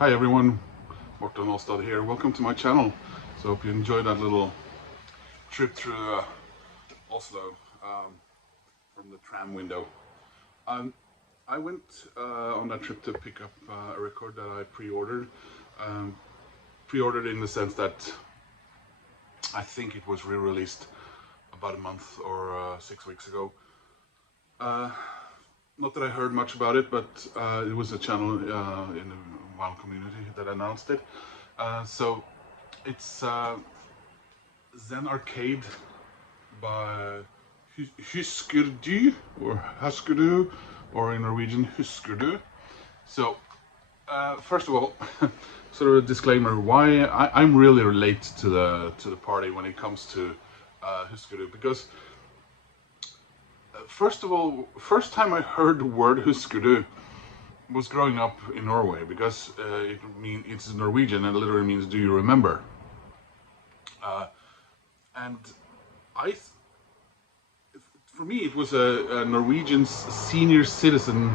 Hi everyone, Morten Ostad here. Welcome to my channel. So hope you enjoyed that little trip through Oslo from the tram window. I went on that trip to pick up a record that I pre-ordered. Pre-ordered in the sense that I think it was re-released about a month or 6 weeks ago. Not that I heard much about it, but it was a channel in the WoW community that announced it. So it's Zen Arcade by Hüsker Dü, or Hüsker Dü, or in Norwegian Hüsker Dü. So first of all, sort of a disclaimer: why I'm really late to the party when it comes to Hüsker Dü, because first of all, first time I heard the word Hüsker Dü was growing up in Norway, because it's Norwegian and it literally means "do you remember?" And for me, it was a Norwegian senior citizens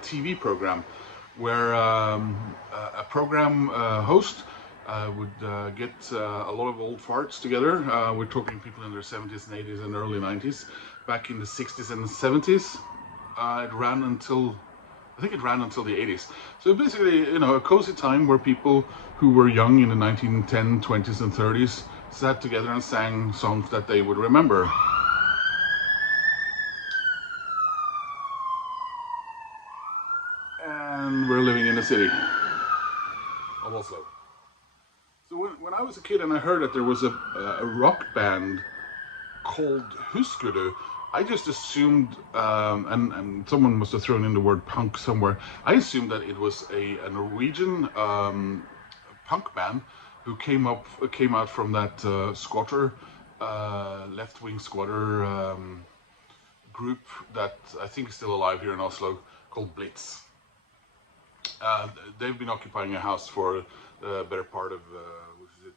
TV program, where a program host would get a lot of old farts together. We're talking people in their 70s and 80s and early 90s. Back in the 60s and 70s. It ran until, I think it ran until the 80s. So basically, you know, a cozy time where people who were young in the 1910s, 20s and 30s sat together and sang songs that they would remember. And we're living in the city of Oslo. So when I was a kid and I heard that there was a rock band called Hüsker Dü, I just assumed, and someone must have thrown in the word punk somewhere, I assumed that it was a Norwegian punk band who came out from that squatter, left-wing squatter group that I think is still alive here in Oslo, called Blitz. They've been occupying a house for the better part of, what is it,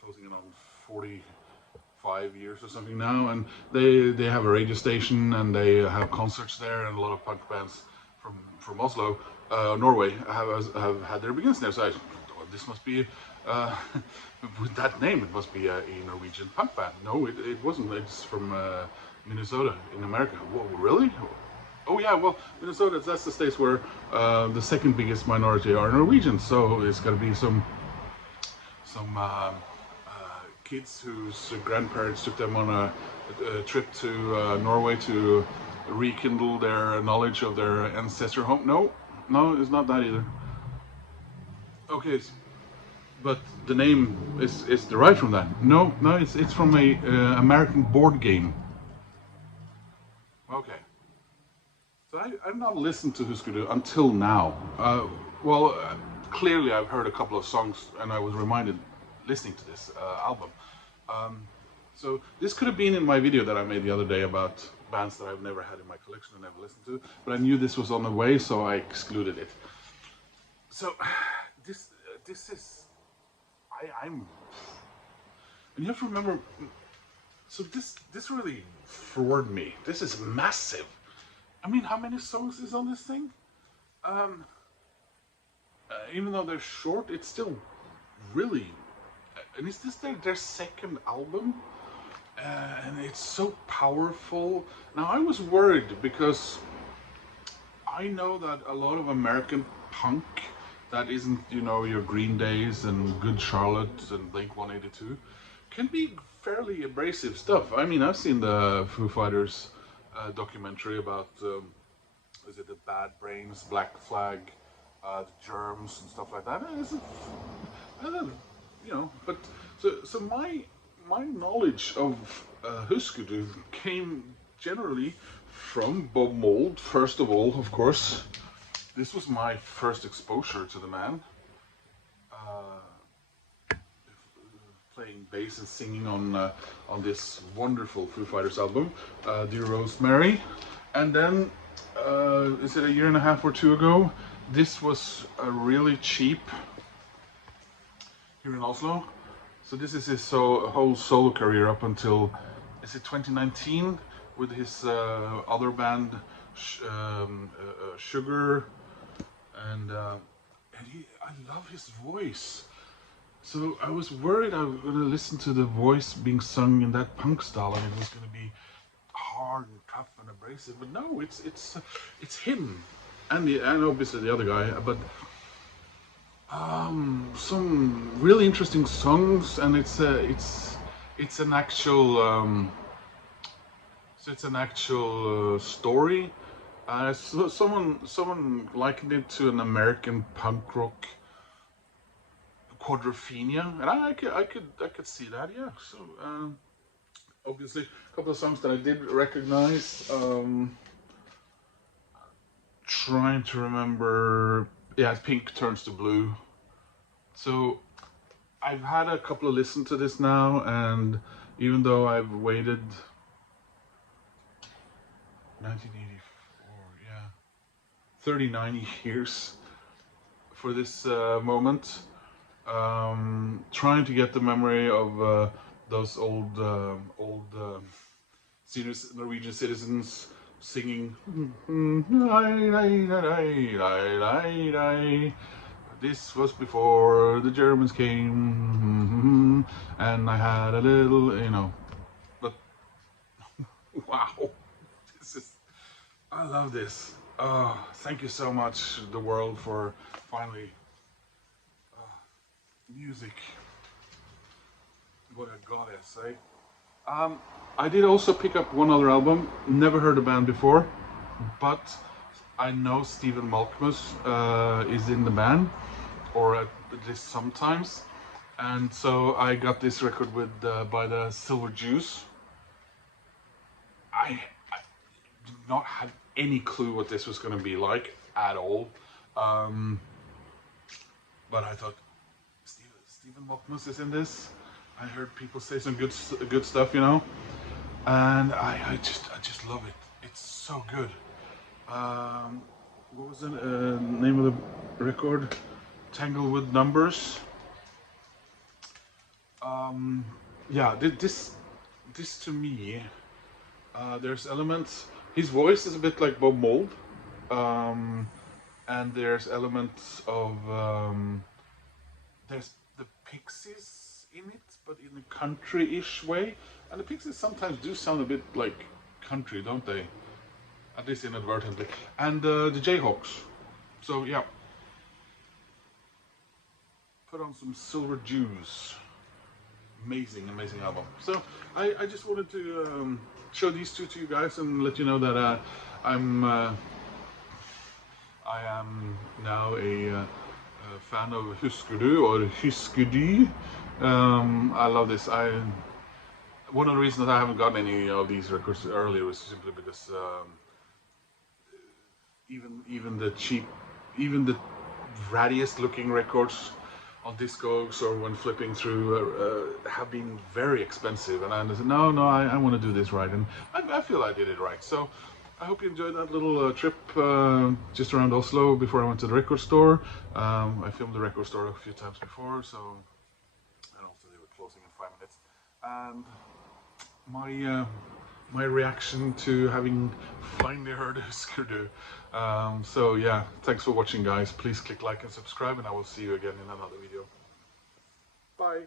closing in on 45 years or something now, and they have a radio station and they have concerts there, and a lot of punk bands from Oslo, Norway, have had their beginnings there. So I thought this must be, with that name, it must be a Norwegian punk band. No, it wasn't. It's from Minnesota in America. Whoa, really? Oh yeah, well, Minnesota, that's the states where the second biggest minority are Norwegians, so it's got to be some kids whose grandparents took them on a trip to Norway to rekindle their knowledge of their ancestor home. No, it's not that either. Okay, but the name is derived from that. No, it's from a American board game. Okay. So I've not listened to Hüsker Dü until now. Clearly I've heard a couple of songs, and I was reminded listening to this album. So this could have been in my video that I made the other day about bands that I've never had in my collection and never listened to, but I knew this was on the way, so I excluded it. So this is I'm, and you have to remember. So this really floored me. This is massive. I mean, how many songs is on this thing? Even though they're short, it's still really. And is this their second album? And it's so powerful. Now, I was worried because I know that a lot of American punk that isn't, you know, your Green Days and Good Charlotte and Blink-182 can be fairly abrasive stuff. I mean, I've seen the Foo Fighters documentary about, is it the Bad Brains, Black Flag, the Germs and stuff like that. I don't know, you know, but so my knowledge of Hüsker Dü came generally from Bob Mould, first of all, of course. This was my first exposure to the man. Playing bass and singing on this wonderful Foo Fighters album, Dear Rosemary. And then, is it a year and a half or two ago, this was really cheap here in Oslo. So this is his whole solo career up until, is it 2019, with his other band, Sugar, and I love his voice. So I was worried I was going to listen to the voice being sung in that punk style and it was going to be hard and tough and abrasive, but no, it's him and obviously the other guy, but some really interesting songs, and it's an actual story. So someone likened it to an American punk rock quadrophenia, and I could see that, yeah. So obviously a couple of songs that I did recognize. Trying to remember, yeah, Pink Turns to Blue. So I've had a couple of listens to this now, and even though I've waited 1984, yeah, 39 years for this moment, trying to get the memory of those old Norwegian citizens singing this was before the Germans came, and I had a little, you know, but wow, I love this. Thank you so much, the world, for finally music. What a goddess, eh? I did also pick up one other album. Never heard the band before, but I know Stephen Malkmus is in the band, or at least sometimes. And so I got this record with by the Silver Juice. I did not have any clue what this was going to be like at all, but I thought Stephen Walkmus is in this. I heard people say some good stuff, you know, and I just love it. It's so good. What was the name of the record? Tanglewood Numbers. Yeah, this to me, there's elements. His voice is a bit like Bob Mould, and there's elements of there's the Pixies in it, but in a country-ish way. And the Pixies sometimes do sound a bit like country, don't they? At least inadvertently. And the Jayhawks. So yeah, put on some Silver Jews. Amazing album. So I just wanted to show these two to you guys and let you know that I am now a fan of Hüsker Dü or Hüsker Dü. I love this. One of the reasons that I haven't gotten any of these records earlier was simply because even the rattiest looking records on Discogs or when flipping through have been very expensive, and I said no, I want to do this right, and I feel I did it right. So I hope you enjoyed that little trip just around Oslo before I went to the record store. I filmed the record store a few times before, so, and also they were closing in 5 minutes, and my reaction to having finally heard Hüsker Dü. So yeah, thanks for watching guys. Please click like and subscribe, and I will see you again in another video. Bye.